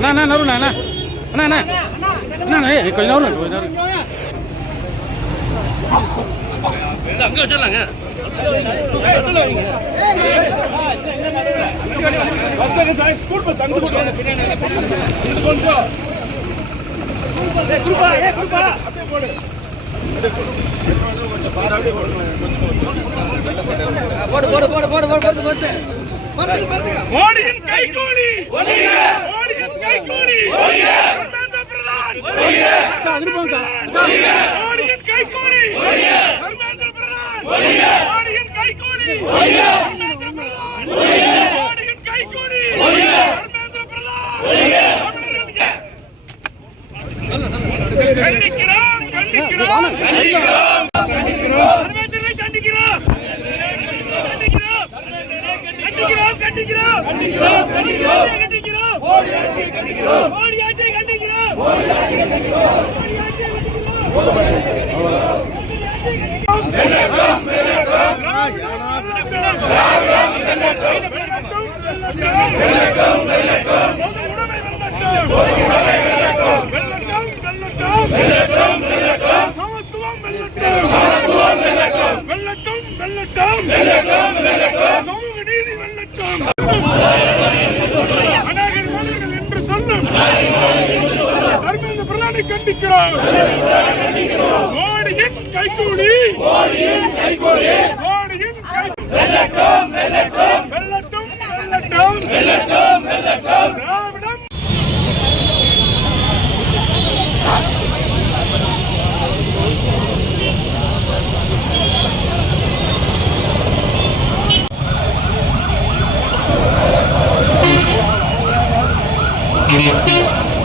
அண்ணா நறுண்ணா அண்ணா அண்ணா அண்ணா அண்ணா கொஞ்சம் நவரு கொஞ்சம் நவரு அங்கே வச்சிடலாங்க ஸ்கூல் பஸ் அங்கே கொஞ்சம் மோடியின் கைகூலி மோடியின் கைகூலி தர்மேந்திர பிரதான் மோடியின் கைகூலி தர்மேந்திர பிரதான் மோடியின் கைகூலி தர்மேந்திர பிரதான் மோடியின் கைகூலி தர்மேந்திர பிரதான் கண்டிக்கிறோம் கண்டிக்கிறோம் கண்டிக்கிறோம் தர்மேந்திரனை கண்டிக்கிறோம் கண்டிக்கிறோம் கண்டிக்கிறோம் கண்டிக்கிறோம் கண்டிக்கிறோம் மோடி அரசை கண்டிக்கிறோம் மோடி அரசை கண்டிக்கிறோம் மோடி அரசை கண்டிக்கிறோம் மோடி அரசை கண்டிக்கிறோம் வெல்லட்டும் வெல்லட்டும் வெல்லட்டும் வெல்லட்டும் உடைமை வெல்லட்டும் வெல்லட்டும் வெல்லட்டும் வெல்லட்டும் சமத்துவம் வெல்லட்டும் சமத்துவம் வெல்லட்டும் வெல்லட்டும் வெல்லட்டும் வெல்லட்டும் வெல்லட்டும் சமூக நீதி வெல்லட்டும் அநாகரிக மனிதர்கள் என்று சொல்லும் தர்மேந்திர பிரதானை கண்டிக்கிறோம் மோடியின் கைகூலி மோடியின் கைகூலி மோடியின் வெல்லட்டும் வெல்லட்டும் வெல்லட்டும் வெல்லட்டும் வெல்லட்டும் வெல்லட்டும் திராவிடம் Thank you.